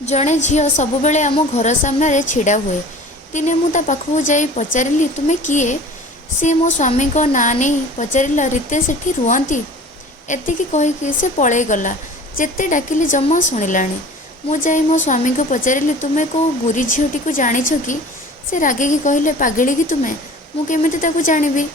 जड़े झील सबुबले आम घर सामने छिड़ा हुए। दिने मु ता पाखक जाई पचारिली तुमे किए? सी मो स्वामी को ना नहीं पचारिला रितेश एठी रुहंती? एतिकी कहीकि से पलई गला। जेते डाकिली जमा शुणिलाणी। मु जाई मो स्वामी को पचारिली तुमे को गुरी झीटी को जानिछ कि? से रागिकी कहले पागली कि तुमे? मु केमिति ताकू जानिबी?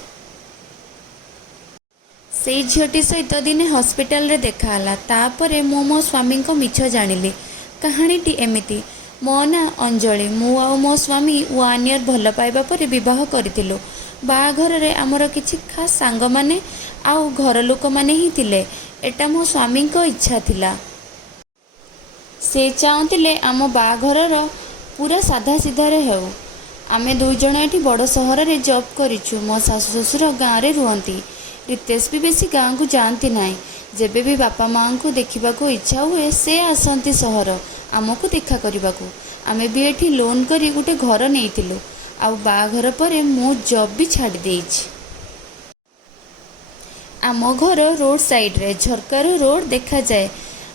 से झीटी सहित दिने हॉस्पिटल रे देखाला। तापरे मो स्वामी को मिछ जानिली। कहानीटी एमिति। मो ना अंजलि। मु आ मो स्वामी 1 ईयर भल पाइबा परे विवाह करितिलु। बाघर रे आमर किछि खास सांग माने आउ घर लोक माने ही थिले। एटा मो स्वामी को इच्छा थिला। से चाहतिले आम बाघर पूरा साधा सीधा रे हेउ। आमे दुई जण एठी बड़ सहर रे जॉब करिछु। मो सासु ससुर गाँ रे रुहंती। रितेश भी बेसी गाँ को जानती नाई। जेबे भी बापा माँ को देखा को इच्छा हुए से आसती सहर आमको देखा करने को। आमे भी एठी लोन करी गोटे घर नहीं आउ बाघर परे मो जॉब भी छाड़ देइछि। आम घर रोड साइड रे झरकार रोड देखा जाए।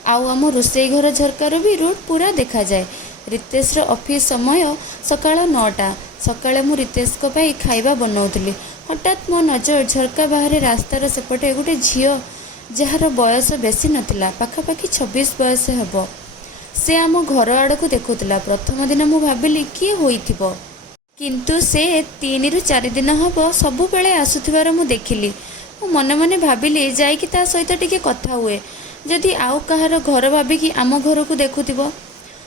आउ आम रोसई घर झरकार भी रोड पूरा देखा जाए। रितेश रो ऑफिस समय सकाळ 9टा। सकाळे मु रितेश को पाई खाइबा बनाउथली। हठात मो नजर झरका बाहर रास्तार सेपटे गोटे झील जार बयस बेसी नथिला। पाखापाखि 26 बयस हेब। से आम घर आड़ को देखुला। प्रथम दिन मु भाबिली किए होइथिबो, किंतु से 3 ରୁ 4 दिन हम सबुबले आसुथिबार मु देखिली। मु मने मने भाबिली जाइकी ता सहित टिके कथा हुए जदि आउ कहार घर भाबिकी आम घर को देखुथिबो।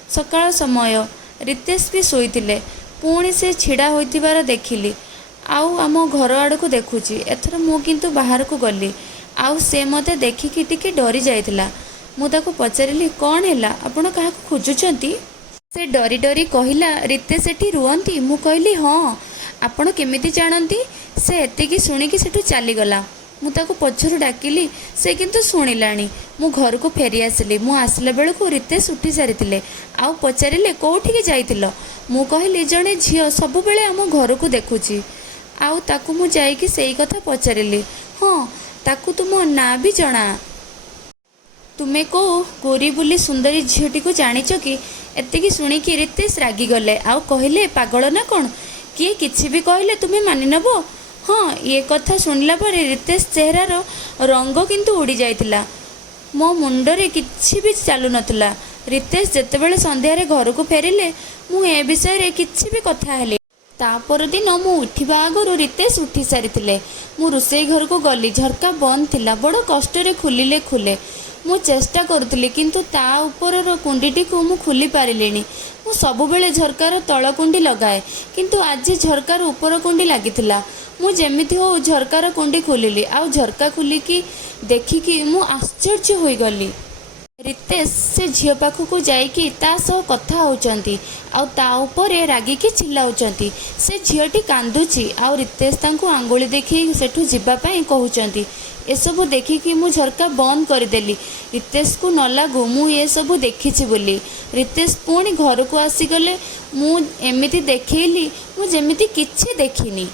सकाळ समय रितेश भी शोइथिले। पुणी से छिड़ा होइथिबार देखिली। आउ आम घर आड़ को देखुची। एथर मु किंतु बाहर को गली। आउ से मते देखिकी टिके डरी जाइथिला। मु ताको पचारिली कौन हैला आपण काहाको खोजुचंती? से डरी डरी कहिला रितेश एठी रुहंती? मु कहली हाँ। आपण केमिति जानंती? से एतिकी सुनिकी सेठु चली गला। मु ताको पछरु डाकिली। से किंतु सुनिलाणी। मु घर को फेरी आसिली। मु आसिला बेलको रितेश उठी सारिथिले। आउ पचारिले कोउठिके जाइथिलो? मु कहली जणे झियो सबुबेले आम घर को देखुची। आउ ताकू मु जाइकी सेई कथा पचारिली। हाँ ताकू तुम ना भी जना। तुमे को गोरी बुली सुंदरी झीटी को जानिच कि? एतिकी सुनिकी रितेश रागी गले। आउ कहले पागल ना कौन? किए किछि भी कहले तुमे मानि नबो? हाँ ये कथा सुनिला परे रितेश चेहरार रंग किंतु उड़ी जाइतिला। मो मुंडरे किछि भी चालू नथिला। रितेश जेतेबेले संध्यारे घर को फेरिले मु ए विषय रे किछि भी कथा हेले। तापर दिन मु उठिबा आगरु रितेश उठी सारिथिले। मु रोसई घर को गली। झरका बंद थिला। बड़ कष्ट रे खुलिले खुले। मु चेष्टा करुଥିଲି किंतु ता ऊपर कुंडीटी को मु खुली पारिलेनी। मु सबुबेले झरकार तळ कुंडी लगाए किंतु आज झरकार ऊपर कुंडी लागिथिला। मु जेमिति हो झरकार कुंडी खोलिली। आउ झरका खुलिकी देखिकी मु आश्चर्य होई गली। रितेश से झील पाखक जाइकी ता सह कथा होचंती। आउ ता ऊपर रागिकी चिल्लाउचंती। से झीलटी कांदुची। आउ रितेश तांको आंगुली देखि सेठु जिबा पई कहउचंती। एसबू देखिकी मु झरका बंद करदेली। रितेश को न लागू मु ये सबू देखिछि बोली। रितेश पुणी घर को आसीगले। मु एमिति देखैली मु जेमिति किछि देखिनी।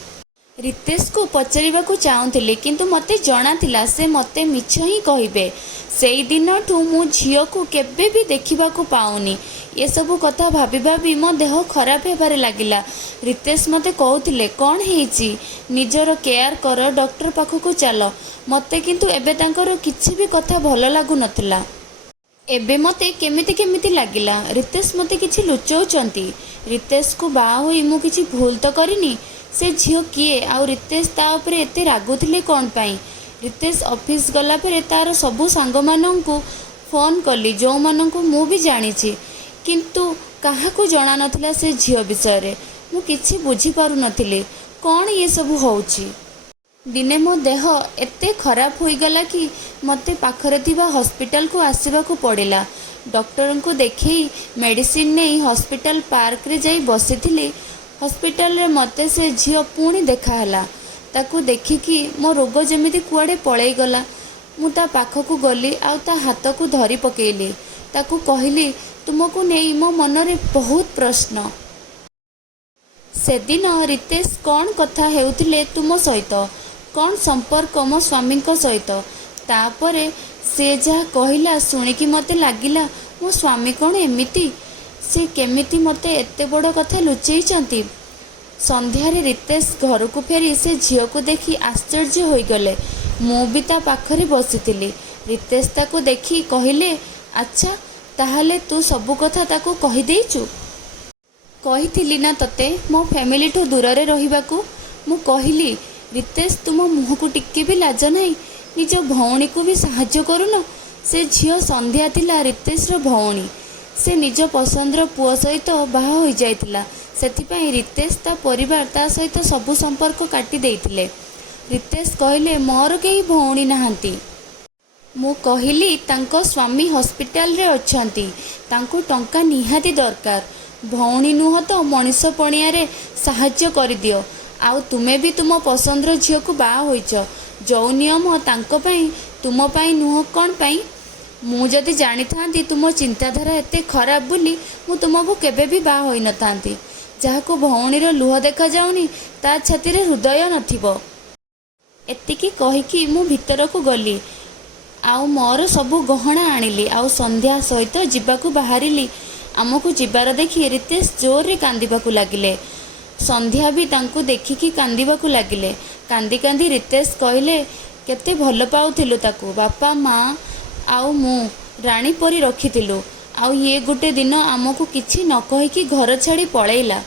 रितेश को पचारिबा को चाहुथिली किंतु मते जଣା थिला से मते मिछ ही कहिबे। सेई दिनठू मु झियो को केबे भी देखिबा को पाउनी। ये सब कथा भाबी भाबी मो देह खराब हेबारे लागिला। रितेश मते कहउथिले कौन हेइची? निजर केयर कर, डॉक्टर पाखक चल। मते किंतु एबे तांकर किछि भी कथा भल लागु नथिला। एबे मते केमिति केमिति लागिला। रितेश मते किछि लुचौचंती। रितेश को बा होई मु किछि भूल तो करिनी। से झियो किए? आउ रितेश ता उपरे एते रागुथिले कौन पाई? रितेश ऑफिस गला परे तार सबु सांग मानंकु फोन कली जो मानंकु मु भी जानिछि किंतु काहाको जଣା नथिला से झियो विषय रे। मु किछि बुझी पारु नथिले कौन ये सब होउछि। दिने मो देह एते खराब होई गला कि मते पाखरे थिबा हॉस्पिटल को आसीबा को पड़िला। डॉक्टर को देखई मेडिसिन नहीं हॉस्पिटल पार्क रे जाई बसिथिली। हॉस्पिटल रे मते से झियो पुणी देखाला। ताकू देखिकी मो रोग जेमिति कुआडे पळई गला। मु ता पाखकू गली। आउ ता हाथ को धरी पकेइली। ताकू कहली तुमको नहीं मो मनरे बहुत प्रश्न। से दिन रितेश कौन कथा हेउथिले तुम सहित? कौन संपर्क मो स्वामी सहित? तापरे से जहाँ कहला शुणिकी मते लागिला मो स्वामी कौन एमिति ସେ କେମିତି ମୋତେ ଏତେ ବଡ଼ କଥା ଲୁଚେଇଛନ୍ତି। ସନ୍ଧ୍ୟାରେ ରିତେଶ ଘରକୁ ଫେରି ସେ ଝିଅକୁ ଦେଖି ଆଶ୍ଚର୍ଯ୍ୟ ହୋଇଗଲେ। ମୁଁ ବି ତା ପାଖରେ ବସିଥିଲି। ରିତେଶ ତାକୁ ଦେଖି କହିଲେ, ଆଚ୍ଛା, ତାହେଲେ ତୁ ସବୁ କଥା ତାକୁ କହିଦେଇଛୁ? କହିଥିଲି ନା ତତେ ମୋ ଫ୍ୟାମିଲିଠୁ ଦୂରରେ ରହିବାକୁ। ମୁଁ କହିଲି, ରିତେଶ, ତୁମ ମୁହଁକୁ ଟିକେ ବି ଲାଜ ନାହିଁ? ନିଜ ଭଉଣୀକୁ ବି ସାହାଯ୍ୟ କରୁନ? ସେ ଝିଅ ସନ୍ଧ୍ୟା ଥିଲା ରିତେଶର ଭଉଣୀ। ସେ ନିଜ ପସନ୍ଦର ପୁଅ ସହିତ ବାହା ହୋଇଯାଇଥିଲା। ସେଥିପାଇଁ ରିତେଶ ତା ପରିବାର ତା ସହିତ ସବୁ ସମ୍ପର୍କ କାଟି ଦେଇଥିଲେ। ରିତେଶ କହିଲେ, ମୋର କେହି ଭଉଣୀ ନାହାନ୍ତି। ମୁଁ କହିଲି, ତାଙ୍କ ସ୍ୱାମୀ ହସ୍ପିଟାଲରେ ଅଛନ୍ତି। ତାଙ୍କୁ ଟଙ୍କା ନିହାତି ଦରକାର। ଭଉଣୀ ନୁହଁ ତ ମଣିଷ ପଣିଆରେ ସାହାଯ୍ୟ କରିଦିଅ। ଆଉ ତୁମେ ବି ତୁମ ପସନ୍ଦର ଝିଅକୁ ବାହା ହୋଇଛ। ଯେଉଁ ନିୟମ ତାଙ୍କ ପାଇଁ ତୁମ ପାଇଁ ନୁହଁ କ'ଣ ପାଇଁ? ମୁଁ ଯଦି ଜାଣିଥାନ୍ତି ତୁମ ଚିନ୍ତାଧାରା ଏତେ ଖରାପ ବୋଲି ମୁଁ ତୁମକୁ କେବେ ବି ବାହା ହୋଇନଥାନ୍ତି। ଯାହାକୁ ଭଉଣୀର ଲୁହ ଦେଖାଯାଉନି ତା ଛାତିରେ ହୃଦୟ ନଥିବ। ଏତିକି କହିକି ମୁଁ ଭିତରକୁ ଗଲି। ଆଉ ମୋର ସବୁ ଗହଣା ଆଣିଲି। ଆଉ ସନ୍ଧ୍ୟା ସହିତ ଯିବାକୁ ବାହାରିଲି। ଆମକୁ ଯିବାର ଦେଖି ରିତେଶ ଜୋରରେ କାନ୍ଦିବାକୁ ଲାଗିଲେ। ସନ୍ଧ୍ୟା ବି ତାଙ୍କୁ ଦେଖିକି କାନ୍ଦିବାକୁ ଲାଗିଲେ। କାନ୍ଦି କାନ୍ଦି ରିତେଶ କହିଲେ, କେତେ ଭଲ ପାଉଥିଲୁ ତାକୁ। ବାପା, ମା ଆଉ ମୁଁ ରାଣୀ ପରି ରଖିଥିଲୁ। ଆଉ ଇଏ ଗୋଟେ ଦିନ ଆମକୁ କିଛି ନ କହିକି ଘର ଛାଡ଼ି ପଳେଇଲା।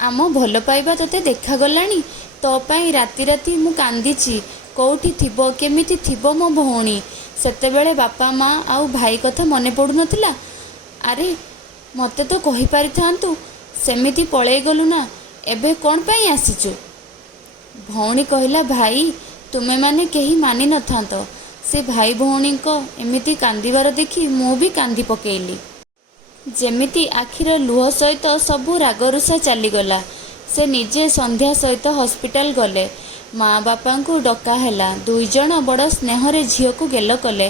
ଆମ ଭଲ ପାଇବା ତୋତେ ଦେଖାଗଲାଣି? ତୋ ପାଇଁ ରାତି ରାତି ମୁଁ କାନ୍ଦିଛି। କେଉଁଠି ଥିବ, କେମିତି ଥିବ ମୋ ଭଉଣୀ? ସେତେବେଳେ ବାପା, ମା ଆଉ ଭାଇ କଥା ମନେ ପଡ଼ୁନଥିଲା? ଆରେ, ମୋତେ ତ କହିପାରିଥାନ୍ତୁ। ସେମିତି ପଳେଇ ଗଲୁ ନା। ଏବେ କ'ଣ ପାଇଁ ଆସିଛୁ? ଭଉଣୀ କହିଲା, ଭାଇ, ତୁମେମାନେ କେହି ମାନିନଥାନ୍ତ। ସେ ଭାଇ ଭଉଣୀଙ୍କ ଏମିତି କାନ୍ଦିବାର ଦେଖି ମୁଁ ବି କାନ୍ଦି ପକେଇଲି। ଯେମିତି ଆଖିର ଲୁହ ସହିତ ସବୁ ରାଗରୁଷା ଚାଲିଗଲା। ସେ ନିଜେ ସନ୍ଧ୍ୟା ସହିତ ହସ୍ପିଟାଲ ଗଲେ। ମା ବାପାଙ୍କୁ ଡକା ହେଲା। ଦୁଇଜଣ ବଡ଼ ସ୍ନେହରେ ଝିଅକୁ ଗେଲ କଲେ।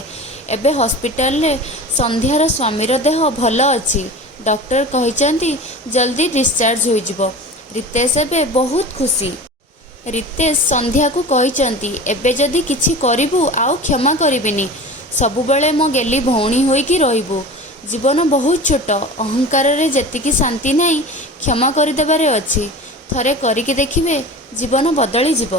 ଏବେ ହସ୍ପିଟାଲରେ ସନ୍ଧ୍ୟାର ସ୍ୱାମୀର ଦେହ ଭଲ ଅଛି। ଡକ୍ଟର କହିଛନ୍ତି ଜଲ୍ଦି ଡିସଚାର୍ଜ ହୋଇଯିବ। ରିତେଶ ଏବେ ବହୁତ ଖୁସି। ରିତେଶ ସନ୍ଧ୍ୟାକୁ କହିଛନ୍ତି, ଏବେ ଯଦି କିଛି କରିବୁ ଆଉ କ୍ଷମା କରିବିନି। ସବୁବେଳେ ମୋ ଗେଲି ଭଉଣୀ ହୋଇକି ରହିବୁ। ଜୀବନ ବହୁତ ଛୋଟ। ଅହଙ୍କାରରେ ଯେତିକି ଶାନ୍ତି ନାହିଁ କ୍ଷମା କରିଦେବାରେ ଅଛି। ଥରେ କରିକି ଦେଖିବେ, ଜୀବନ ବଦଳିଯିବ।